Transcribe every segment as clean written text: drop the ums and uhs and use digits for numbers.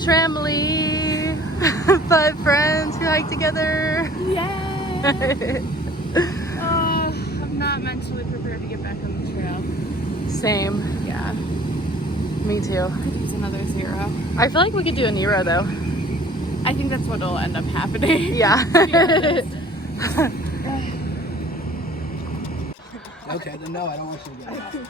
Tramily, 5 friends who hike together. Yay! I'm not mentally prepared to get back on the trail. Same. Yeah. Me too. I could use another 0. I feel like we could do a Nero though. I think that's what will end up happening. Yeah. Okay, then no, I don't want you to get it.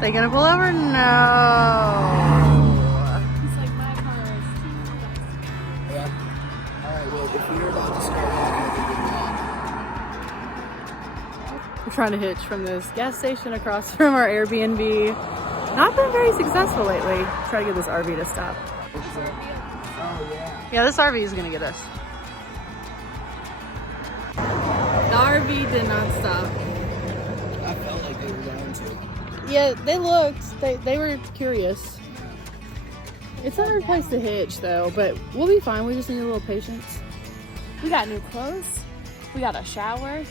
They gonna pull over? No. It's like my car is Yeah. Alright, well, if we're about to start walking, We're trying to hitch from this gas station across from our Airbnb. Not been very successful lately. Try to get this RV to stop. oh yeah. Yeah, this RV is gonna get us. The RV did not stop. I felt like they were going to. Yeah, they looked. They were curious. It's a hard place to hitch though, but we'll be fine. We just need a little patience. We got new clothes. We got a shower.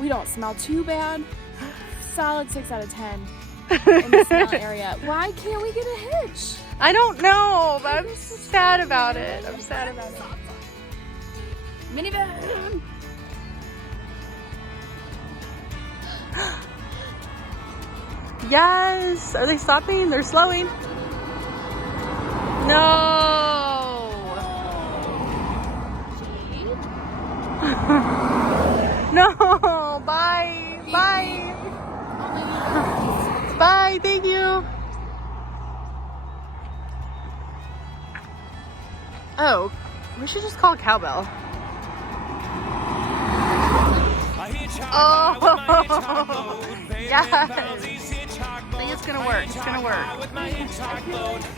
We don't smell too bad. Solid 6 out of 10 in the smell area. Why can't we get a hitch? I don't know, but I'm sad about it. I'm sad about it. Minivan. Yes! Are they stopping? They're slowing. No! No! Bye! Bye! Bye! Thank you! Oh, we should just call Cowbell. Oh! Yes! I think it's gonna work. It's gonna work. It makes me want to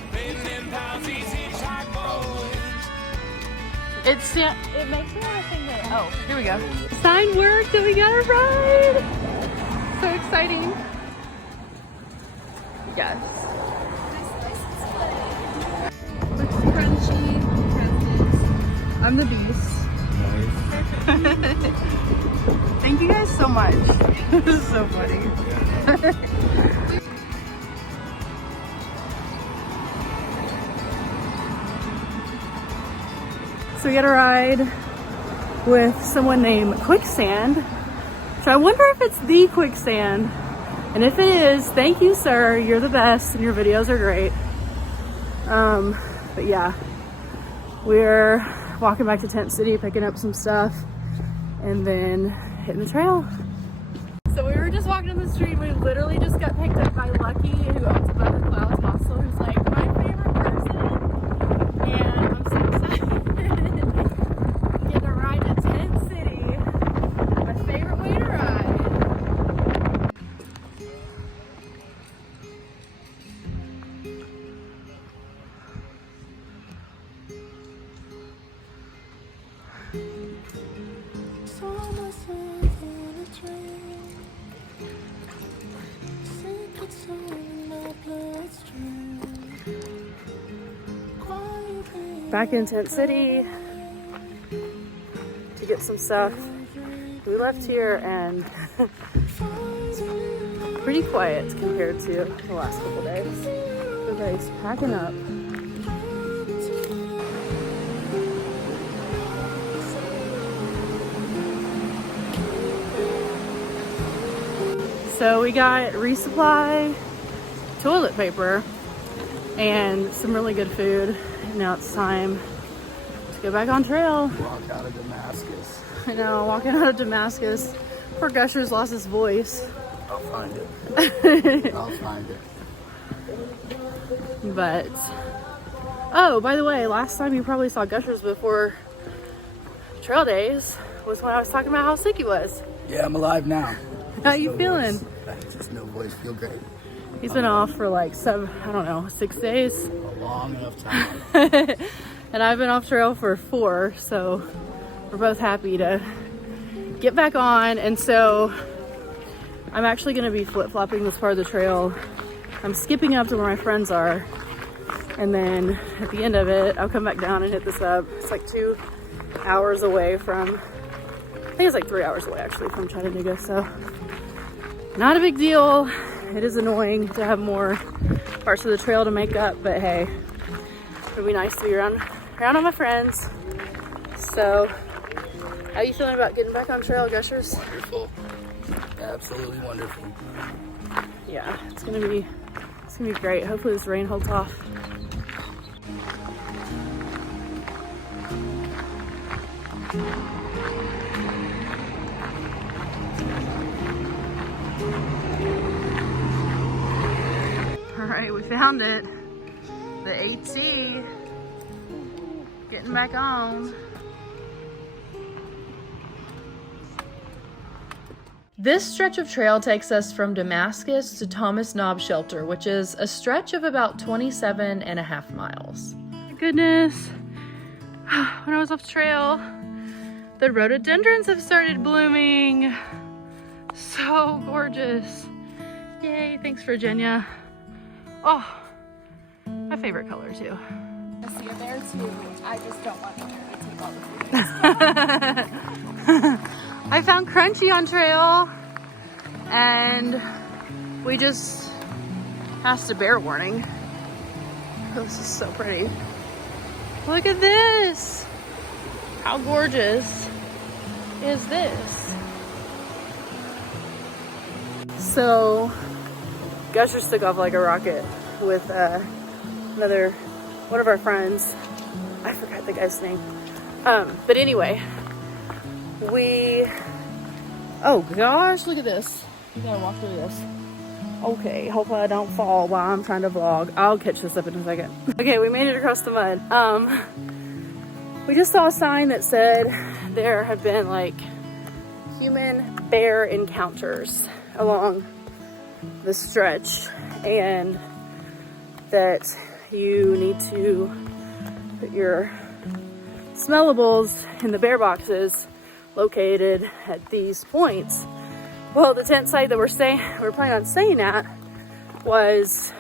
think that. Oh, here we go. Sign worked and we got a ride. So exciting. Yes. Looks crunchy. I'm the beast. Thank you guys so much. This is so funny. So we got a ride with someone named Quicksand. So I wonder if it's the Quicksand. And if it is, thank you, sir. You're the best and your videos are great. But yeah, we're walking back to Tent City, picking up some stuff, and then hitting the trail. So we were just walking down the street. We literally just got picked up by Lucky, who owns Above the Clouds Hostel, who's like my favorite person. And I'm so excited. Getting a ride to Tent City. My favorite way to ride. Back in Tent City to get some stuff. We left here and it's pretty quiet compared to the last couple days. Everybody's packing up. So we got resupply, toilet paper, and some really good food. Now it's time to go back on trail. Walk out of Damascus. I know, walking out of Damascus. Poor Gushers lost his voice. I'll find it. I'll find it. But, oh, by the way, last time you probably saw Gushers before trail days was when I was talking about how sick he was. Yeah, I'm alive now. How you feeling? Just no voice. Feel great. He's been off for like 6 days. A long enough time. And I've been off trail for 4, so we're both happy to get back on. And so I'm actually going to be flip-flopping this part of the trail. I'm skipping up to where my friends are, and then at the end of it I'll come back down and hit this up. It's like 2 hours away from think it's like 3 hours away actually from Chattanooga, so not a big deal. It is annoying to have more parts of the trail to make up, but hey, it'd be nice to be around all my friends. So, how are you feeling about getting back on trail, Gushers? Wonderful. Absolutely wonderful. Yeah, it's gonna be great. Hopefully this rain holds off. All right, we found it. The AT. Getting back on. This stretch of trail takes us from Damascus to Thomas Knob Shelter, which is a stretch of about 27.5 miles. Goodness, when I was off trail, the rhododendrons have started blooming. So gorgeous. Yay, thanks Virginia. Oh, my favorite color too. I see it there too. I just don't want to take all the photos. I found Crunchy on trail and we just passed a bear warning. Oh, this is so pretty. Look at this. How gorgeous is this? So, Gushers took off like a rocket with one of our friends. I forgot the guy's name. But anyway, oh gosh, look at this. You gotta walk through this. Okay, hopefully I don't fall while I'm trying to vlog. I'll catch this up in a second. Okay, we made it across the mud. We just saw a sign that said there have been like human bear encounters along the stretch and that you need to put your smellables in the bear boxes located at these points. Well, the tent site that we're planning on staying at was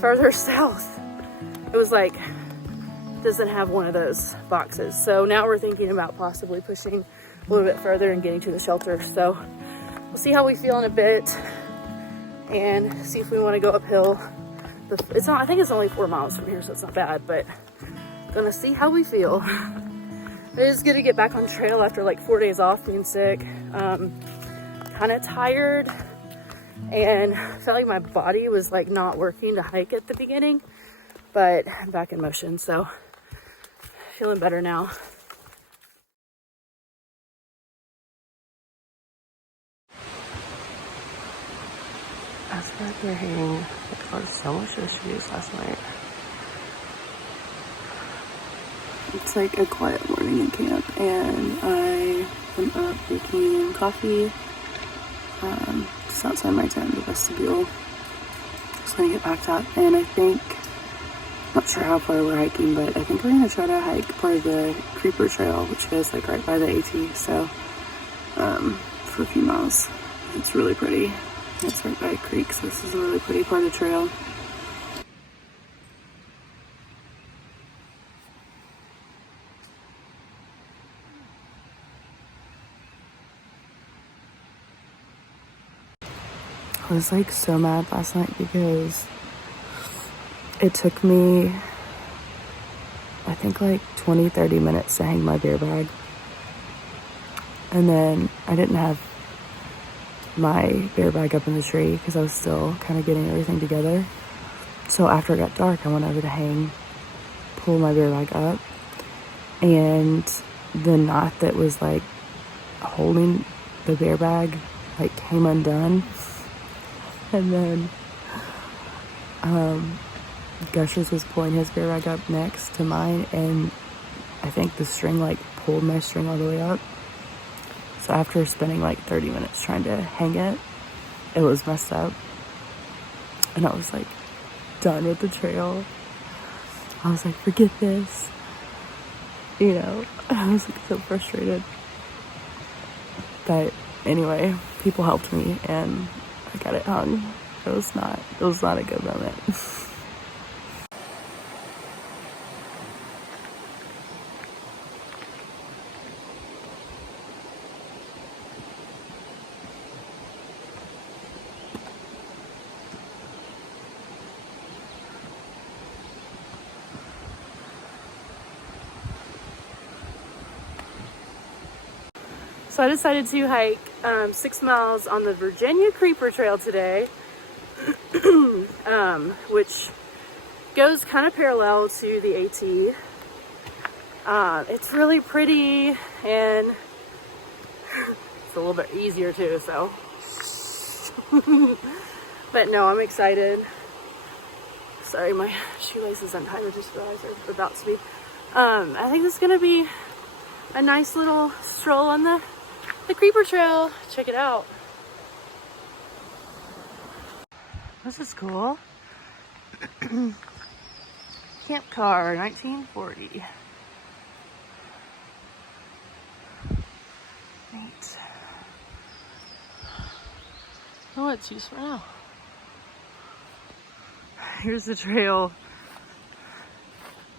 further south. It was like, doesn't have one of those boxes. So now we're thinking about possibly pushing a little bit further and getting to the shelter. So we'll see how we feel in a bit and see if we want to go uphill. I think it's only 4 miles from here, so it's not bad, but gonna see how we feel. It is good to get back on trail after like 4 days off being sick. Kind of tired and felt like my body was like not working to hike at the beginning, but I'm back in motion, so feeling better now. I was back there hanging. I caused so much issues last night. It's like a quiet morning in camp, and I am up making coffee just outside my tent in the vestibule. Just gonna get packed up, and I think, not sure how far we're hiking, but I think we're gonna try to hike part of the Creeper Trail, which is like right by the AT, so for a few miles. It's really pretty. It's right by a creek, so this is a really pretty part of the trail. I was like so mad last night because it took me, I think like 20-30 minutes to hang my beer bag. And then I didn't have my beer bag up in the tree because I was still kind of getting everything together. So after it got dark, I went over to pull my beer bag up, and the knot that was like holding the beer bag like came undone. And then Gushers was pulling his beer bag up next to mine, and I think the string like pulled my string all the way up. So after spending like 30 minutes trying to hang it, it was messed up. And I was like done with the trail. I was like, forget this. You know, I was like so frustrated. But anyway, people helped me and I got it hung. It was not a good moment. So I decided to hike 6 miles on the Virginia Creeper Trail today, which goes kind of parallel to the AT. It's really pretty and it's a little bit easier too, so. But no, I'm excited. Sorry, my shoelace is untied. I just realized they're about to be. I think this is gonna be a nice little stroll on the Creeper Trail. Check it out. This is cool. Camp car, 1940. Neat. Oh, it's used for now. Here's the trail.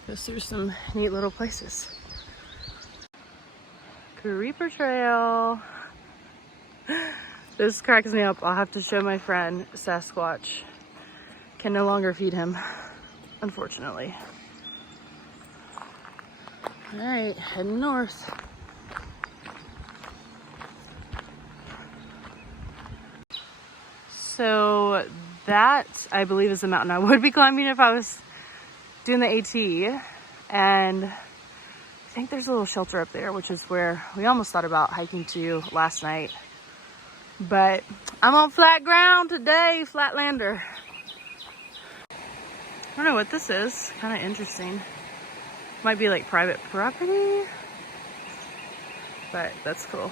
Goes through some neat little places. Creeper Trail. This cracks me up. I'll have to show my friend Sasquatch. Can no longer feed him, unfortunately. All right, heading north. So that, I believe, is the mountain I would be climbing if I was doing the AT. And I think there's a little shelter up there, which is where we almost thought about hiking to last night. But I'm on flat ground today, Flatlander. I don't know what this is. Kind of interesting. Might be like private property, but that's cool.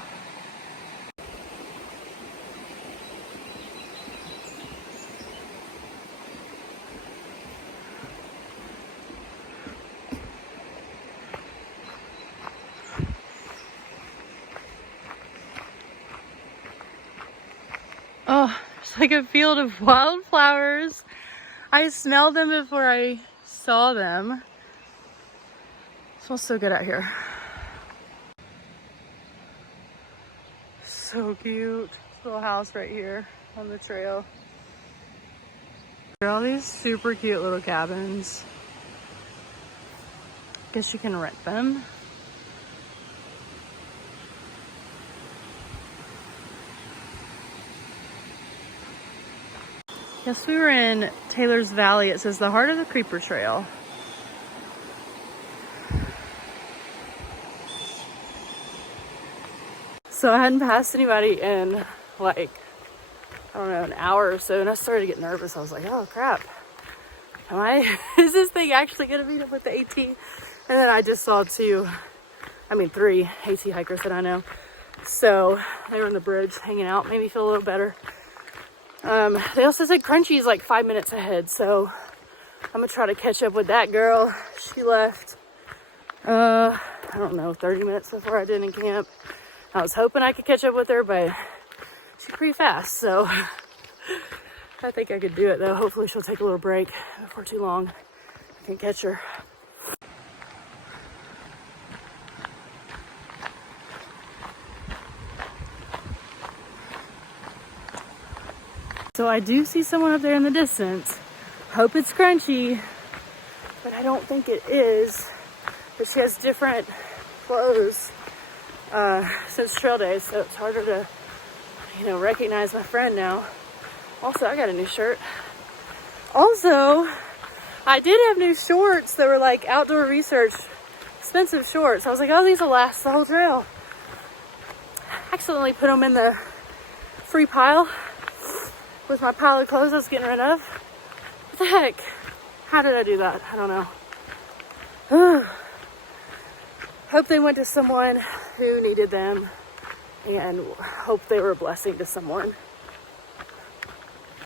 Oh, it's like a field of wildflowers. I smelled them before I saw them. It smells so good out here. So cute. This little house right here on the trail. There are all these super cute little cabins. Guess you can rent them. Yes, we were in Taylor's Valley. It says the heart of the Creeper Trail. So I hadn't passed anybody in like, I don't know, an hour or so, and I started to get nervous. I was like, oh crap. Is this thing actually gonna meet up with the AT? And then I just saw three AT hikers that I know. So they were on the bridge hanging out, made me feel a little better. They also said Crunchy's like 5 minutes ahead, so I'm gonna try to catch up with that girl. She left, I don't know, 30 minutes before I did in camp. I was hoping I could catch up with her, but she's pretty fast, so I think I could do it though. Hopefully she'll take a little break before too long. I can catch her. So I do see someone up there in the distance. Hope it's Crunchy, but I don't think it is. But she has different clothes since trail day, so it's harder to, recognize my friend now. Also, I got a new shirt. Also, I did have new shorts that were like outdoor research, expensive shorts. I was like, oh, these will last the whole trail. Accidentally put them in the free pile with my pile of clothes I was getting rid of. What the heck? How did I do that? I don't know. Hope they went to someone who needed them, and hope they were a blessing to someone.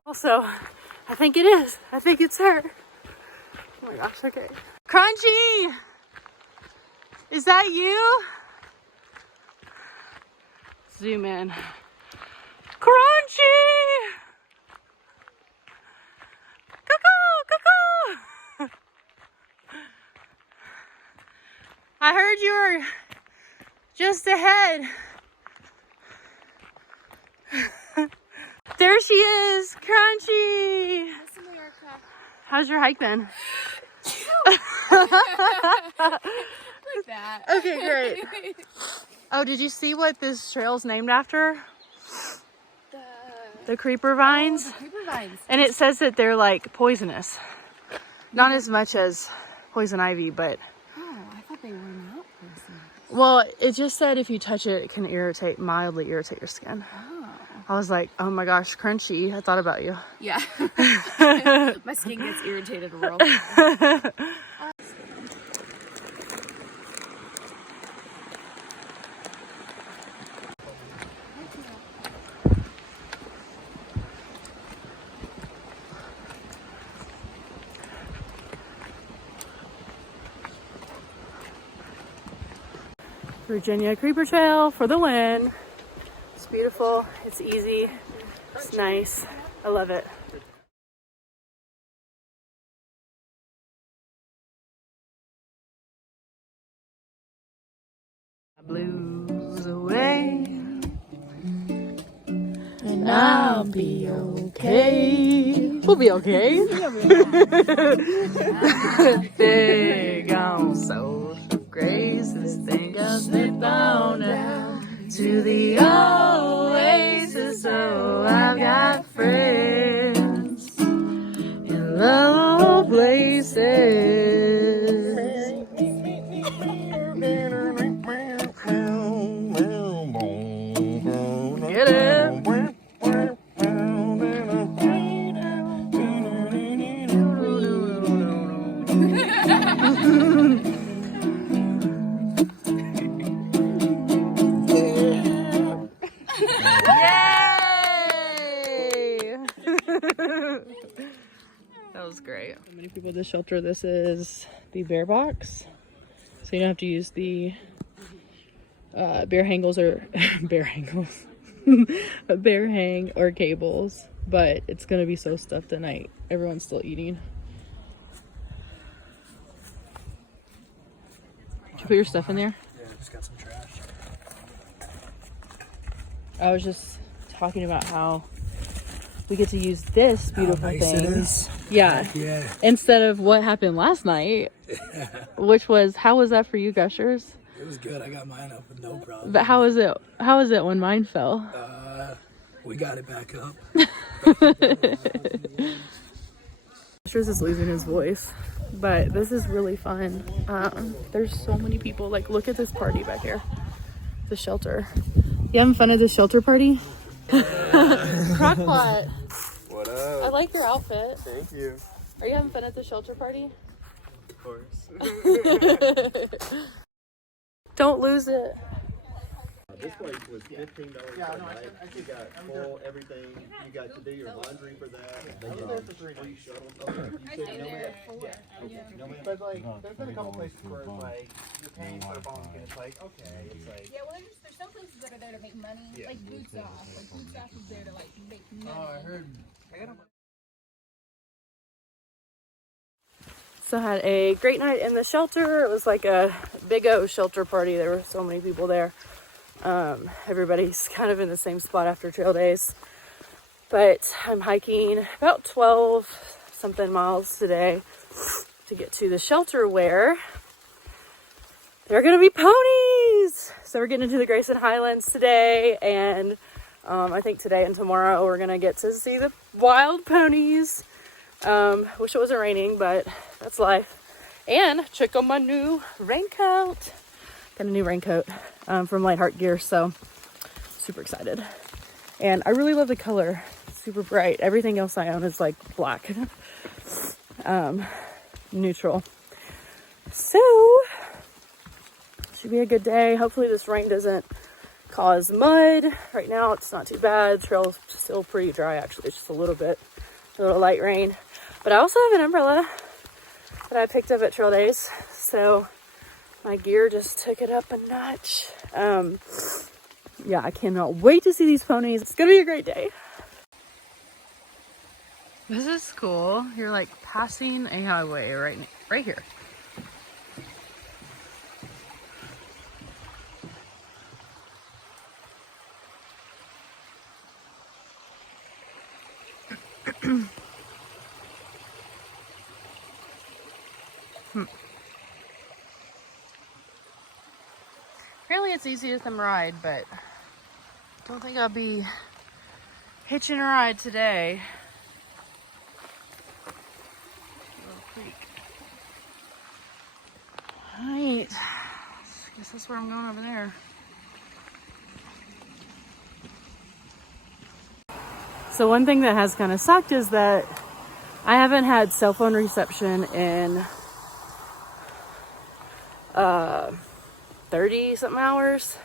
Also, I think it is. I think it's her. Oh my gosh, okay. Crunchy! Is that you? Zoom in. Crunchy! I heard you were just ahead. There she is, Crunchy. Miss America. How's your hike been? Like that. Okay, great. Oh, did you see what this trail's named after? The creeper vines. The creeper vines. And it says that they're like poisonous. Not as much as poison ivy, but. Oh, I thought they were not poisonous. Well, it just said if you touch it, it can mildly irritate your skin. Oh. I was like, oh my gosh, crunchy. I thought about you. Yeah. My skin gets irritated real. Virginia Creeper Trail for the win. It's beautiful. It's easy. It's nice. I love it. Blues away, and I'll be okay. We'll be okay. Big on social graces, think I'll slip on down to the oasis. So I've got friends in low places. Get it? That was great. So many people at the shelter. This is the bear box, so you don't have to use the bear hangles or bear hangles, bear hang or cables. But it's gonna be so stuffed at night. Everyone's still eating. Did you put your stuff in there? Yeah, just got some trash. I was just talking about how we get to use this beautiful How nice thing. it is. Yeah. Yeah. Instead of what happened last night, which was, how was that for you, Gushers? It was good. I got mine up with no problem. But how was it? How was it when mine fell? We got it back up. Gushers is losing his voice, but this is really fun. There's so many people. Like, look at this party back here. The shelter. You having fun at the shelter party? Crockpot. What up? I like your outfit. Thank you. Are you having fun at the shelter party? Of course. Don't lose it. This place was $15 per night. You got full everything. You got to do your laundry for that. I was there for 3 nights. Free shuttle. Okay. You said no man? No man? But like, there's been a couple places where it's like, you're paying for a bunk and it's like, okay, it's like. Yeah, well, there's some places that are there to make money, like Boots Off. Like Boots Off is there to like make money. Oh, I heard. So I had a great night in the shelter. It was like a big O shelter party. There were so many people there. Everybody's kind of in the same spot after trail days. But I'm hiking about 12 something miles today to get to the shelter where there are going to be ponies. So we're getting into the Grayson Highlands today, and I think today and tomorrow we're going to get to see the wild ponies. Wish it wasn't raining, but that's life. And check out my new raincoat. Got a new raincoat from Lightheart Gear, so super excited. And I really love the color. It's super bright. Everything else I own is like black. Neutral. So should be a good day. Hopefully this rain doesn't cause mud. Right now it's not too bad. Trail's still pretty dry, actually. It's just a little light rain. But I also have an umbrella that I picked up at trail days, so my gear just took it up a notch. Yeah, I cannot wait to see these ponies. It's gonna be a great day. This is cool. You're like passing a highway right here. Apparently Usually it's easy with them ride, but don't think I'll be hitching a ride today. Little creek. Alright, I guess that's where I'm going over there. So one thing that has kind of sucked is that I haven't had cell phone reception in 30 something hours.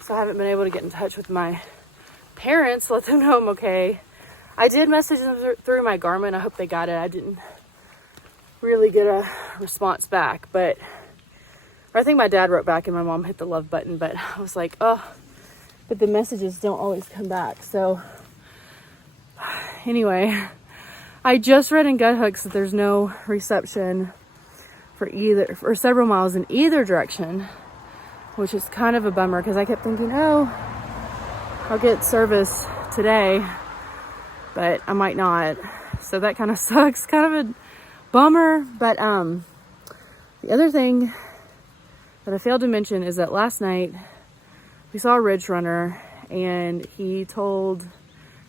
So I haven't been able to get in touch with my parents, let them know I'm okay. I did message them through my Garmin. I hope they got it. I didn't really get a response back, but I think my dad wrote back and my mom hit the love button, but I was like, oh, but the messages don't always come back. So anyway, I just read in Gut Hooks that there's no reception for several miles in either direction, which is kind of a bummer because I kept thinking, oh, I'll get service today, but I might not. So that kind of sucks, kind of a bummer. But the other thing that I failed to mention is that last night we saw a ridge runner, and he told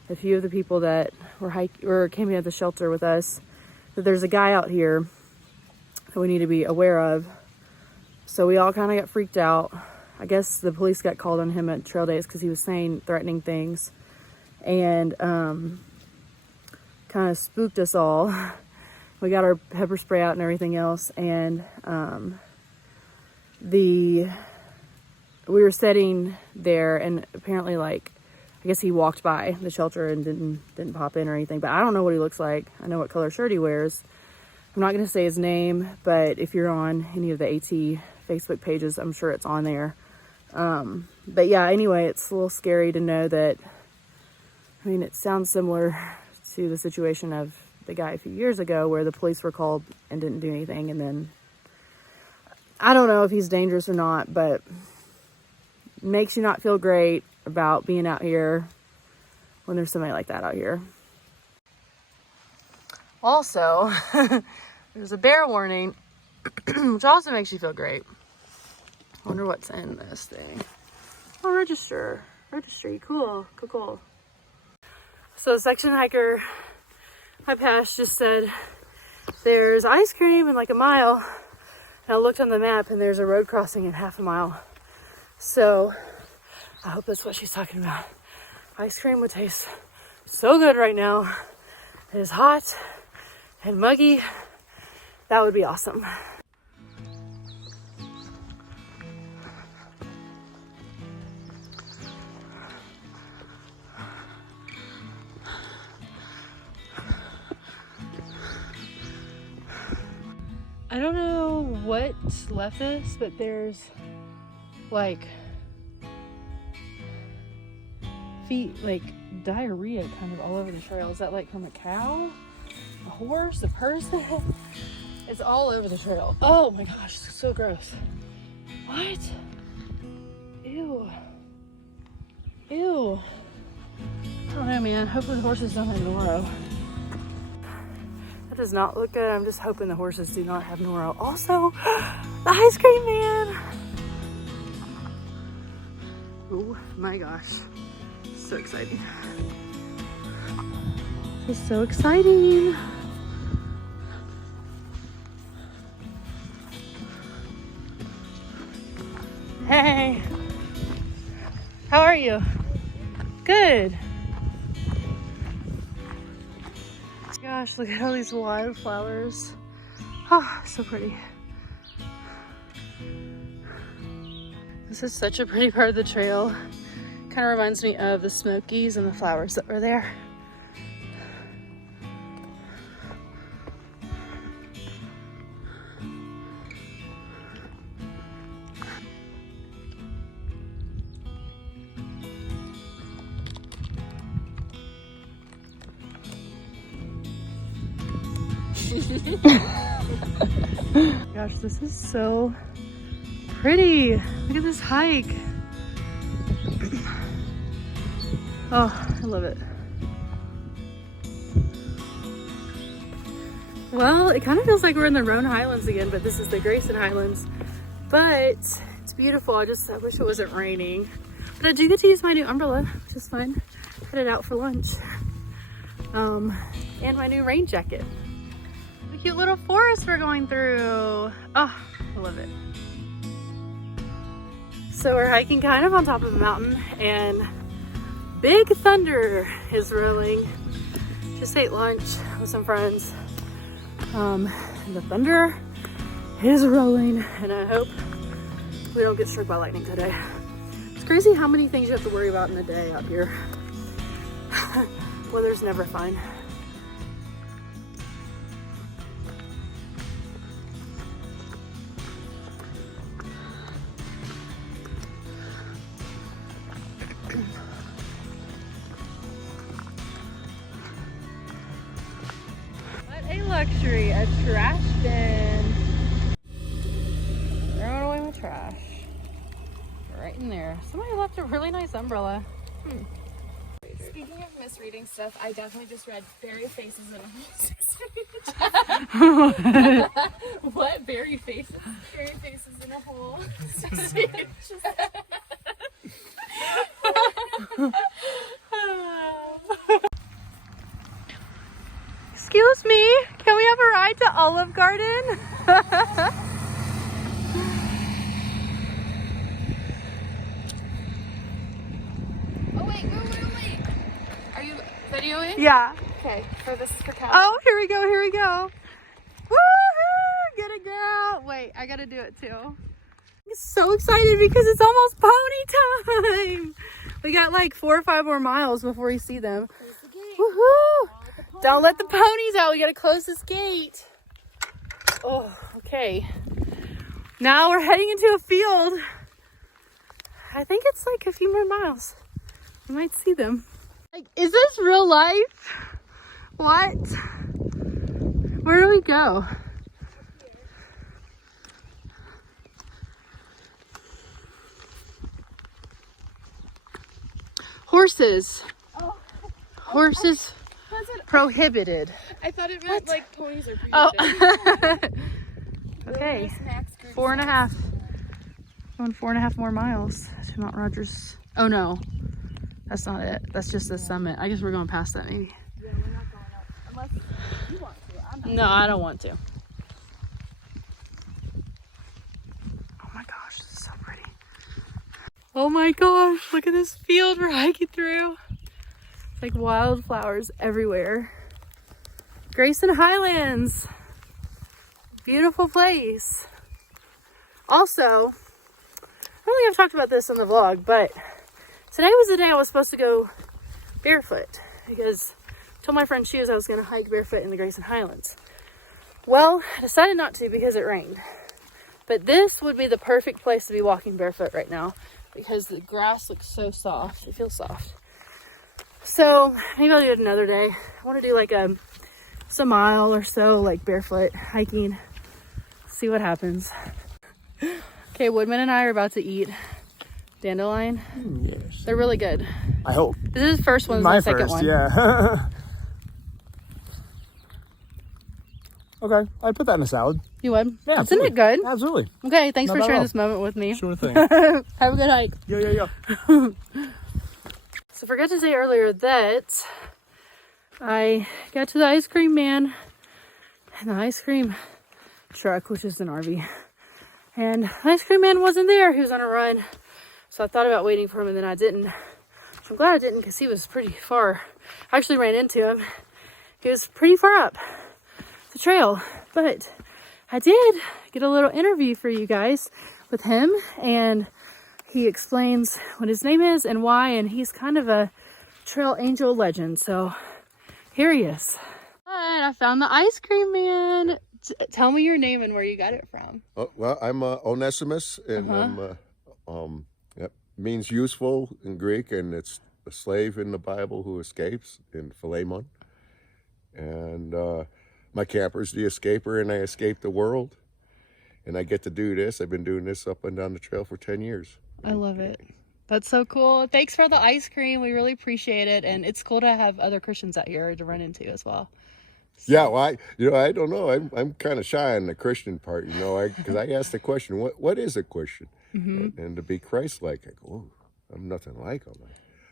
a few of the people that were camping at the shelter with us that there's a guy out here that we need to be aware of. So we all kind of got freaked out. I guess the police got called on him at trail days because he was saying threatening things, and kind of spooked us all. We got our pepper spray out and everything else, and we were sitting there, and apparently, like, I guess he walked by the shelter and didn't pop in or anything, but I don't know what he looks like. I know what color shirt he wears. I'm not going to say his name, but if you're on any of the AT Facebook pages, I'm sure it's on there. But yeah, anyway, it's a little scary to know that, I mean, it sounds similar to the situation of the guy a few years ago where the police were called and didn't do anything. And then I don't know if he's dangerous or not, but it makes you not feel great about being out here when there's somebody like that out here. Also, there's a bear warning, which also makes you feel great. I wonder what's in this thing. Oh, registry, cool. So the section hiker I passed just said there's ice cream in like a mile, and I looked on the map and there's a road crossing in half a mile. So I hope that's what she's talking about. Ice cream would taste so good right now. It is hot and muggy. That would be awesome. I don't know what left this, but there's like diarrhea kind of all over the trail. Is that like from a cow, a horse, a person? It's all over the trail. Oh my gosh, it's so gross. What? Ew. I don't know, man. Hopefully the horses don't have noro. That does not look good. I'm just hoping the horses do not have noro. Also, the ice cream man. Oh my gosh. So exciting. This is so exciting. Hey. How are you? Good. Gosh, look at all these wildflowers. Oh, so pretty. This is such a pretty part of the trail. Kind of reminds me of the Smokies and the flowers that were there. Gosh, this is so pretty. Look at this hike. Oh, I love it. Well, it kind of feels like we're in the Roan Highlands again, but this is the Grayson Highlands. But it's beautiful. I wish it wasn't raining. But I do get to use my new umbrella, which is fun. Headed out for lunch. And my new rain jacket. The cute little forest we're going through. Oh, I love it. So we're hiking kind of on top of a mountain and big thunder is rolling. Just ate lunch with some friends. The thunder is rolling and I hope we don't get struck by lightning today. It's crazy how many things you have to worry about in a day out here. Weather's never fine. What a luxury, a trash bin. Throwing away my trash. Right in there. Somebody left a really nice umbrella. Speaking of misreading stuff, I definitely just read buried faces in a hole. What? Buried faces? Buried faces in a hole. Excuse me, can we have a ride to Olive Garden? Oh wait. Are you videoing? Yeah. Okay, for Cal. Oh, here we go. Woohoo! Get it, girl. Wait, I gotta do it too. I'm so excited because it's almost pony time. We got like 4 or 5 more miles before we see them. Woohoo! Don't let the ponies out. We gotta close this gate. Oh, okay. Now we're heading into a field. I think it's like a few more miles. We might see them. Like, is this real life? What? Where do we go? Horses. Oh. Horses prohibited. I thought it meant like ponies are prohibited. Oh. Okay. 4.5. Going 4.5 more miles to Mount Rogers. Oh no, that's not it. That's just the summit. I guess we're going past that maybe. Yeah, we're not going up unless you want to. I'm not. No, I don't want to. Oh my gosh, this is so pretty. Oh my gosh, look at this field we're hiking through. It's like wildflowers everywhere. Grayson Highlands. Beautiful place. Also, I don't think I've talked about this on the vlog, but today was the day I was supposed to go barefoot because I told my friend Shoes I was going to hike barefoot in the Grayson Highlands. Well, I decided not to because it rained. But this would be the perfect place to be walking barefoot right now because the grass looks so soft. It feels soft. So maybe I'll do it another day. I want to do like some mile or so, like barefoot hiking. See what happens. Okay, Woodman and I are about to eat dandelion. Yes. They're really good. I hope. This is the first one. My the second first, one. yeah. Okay, I'd put that in a salad. You would? Yeah, Isn't it good? Absolutely. Okay, thanks Not for bad at sharing all. this moment with me. Sure thing. Have a good hike. Yeah. So I forgot to say earlier that I got to the ice cream man and the ice cream truck, which is an RV. And the ice cream man wasn't there. He was on a run. So I thought about waiting for him and then I didn't. So I'm glad I didn't because he was pretty far. I actually ran into him. He was pretty far up the trail. But I did get a little interview for you guys with him. And he explains what his name is and why. And he's kind of a trail angel legend. So here he is. But I found the ice cream man. Tell me your name and where you got it from. Oh, well, I'm Onesimus, and it means useful in Greek, and it's a slave in the Bible who escapes in Philemon. And my camper's the escaper, and I escape the world. And I get to do this. I've been doing this up and down the trail for 10 years. I love it. That's so cool. Thanks for the ice cream. We really appreciate it. And it's cool to have other Christians out here to run into as well. So. Yeah, well, I don't know. I'm kind of shy on the Christian part, because I asked the question, what is a Christian? and to be Christ-like. I go, oh, I'm nothing like them.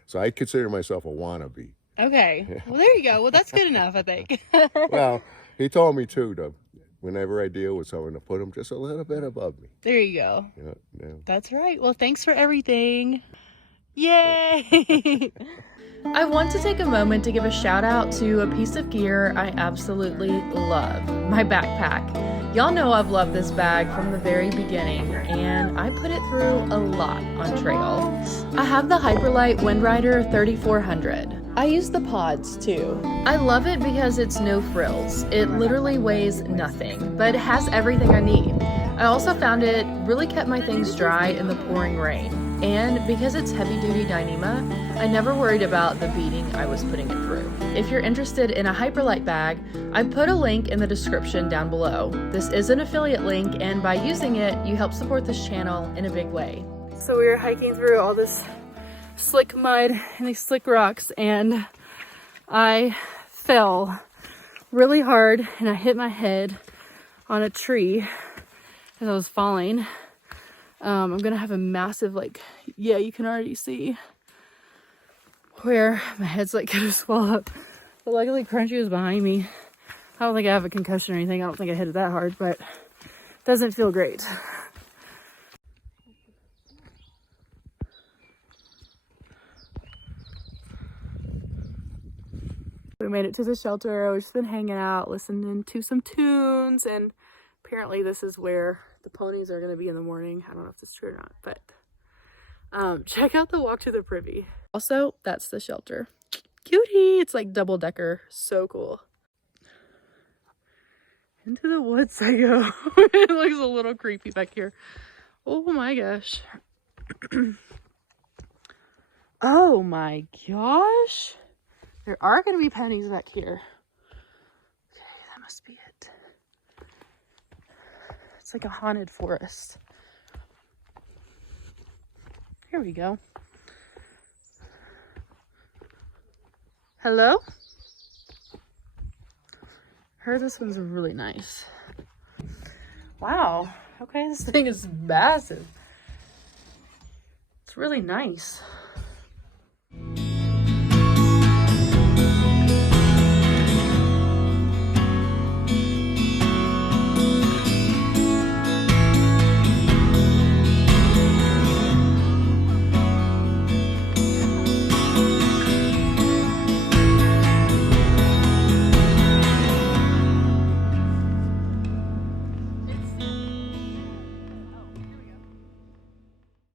So I consider myself a wannabe. Okay. Well, there you go. Well, that's good enough, I think. Well, he told me too, to whenever I deal with someone, to put them just a little bit above me. There you go. Yeah. That's right. Well, thanks for everything. Yay! I want to take a moment to give a shout out to a piece of gear I absolutely love, my backpack. Y'all know I've loved this bag from the very beginning, and I put it through a lot on trail. I have the Hyperlight Windrider 3400. I use the pods too. I love it because it's no frills. It literally weighs nothing, but it has everything I need. I also found it really kept my things dry in the pouring rain. And because it's heavy duty Dyneema, I never worried about the beating I was putting it through. If you're interested in a Hyperlight bag, I put a link in the description down below. This is an affiliate link, and by using it, you help support this channel in a big way. So we were hiking through all this slick mud and these slick rocks, and I fell really hard and I hit my head on a tree as I was falling. I'm gonna have a massive, yeah, you can already see where my head's gonna swell up. But luckily Crunchy was behind me. I don't think I have a concussion or anything. I don't think I hit it that hard, but it doesn't feel great. We made it to the shelter. We've just been hanging out, listening to some tunes, and apparently this is where the ponies are going to be in the morning. I don't know if that's true or not, but check out the walk to the privy. Also, that's the shelter. Cutie! It's like double decker. So cool. Into the woods I go. It looks a little creepy back here. Oh my gosh. Oh my gosh. There are going to be pennies back here. Okay, that must be it. It's like a haunted forest. Here we go. Hello? Heard this one's really nice. Wow. Okay, this thing is massive. It's really nice.